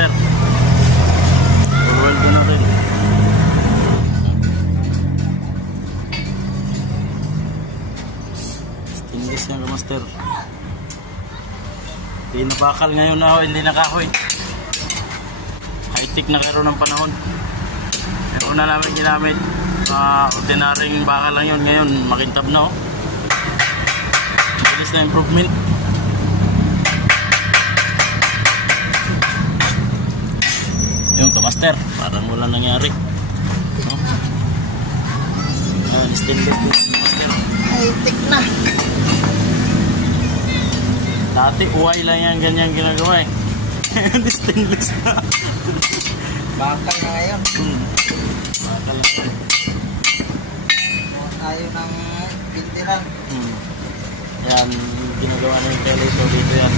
master. Forward ko na rin. Stainless yan master. Hindi na bakal ngayon na ako, hindi na kahoy. High-tech na karoon ng panahon. Meron na namin ginamit. Ordinaryong bakal lang yun. Ngayon makintab na oh. Bilis na improvement. Yung kamaster, parang wala nangyari. No? Stainless din kamaster. High-tech na. Dati uway lang yan, ganyan ginagawa eh. Stainless na. Bakal na ngayon. Bakal lang. Ayaw ng bintihan. Yan, ginagawa na yung teleso dito yan.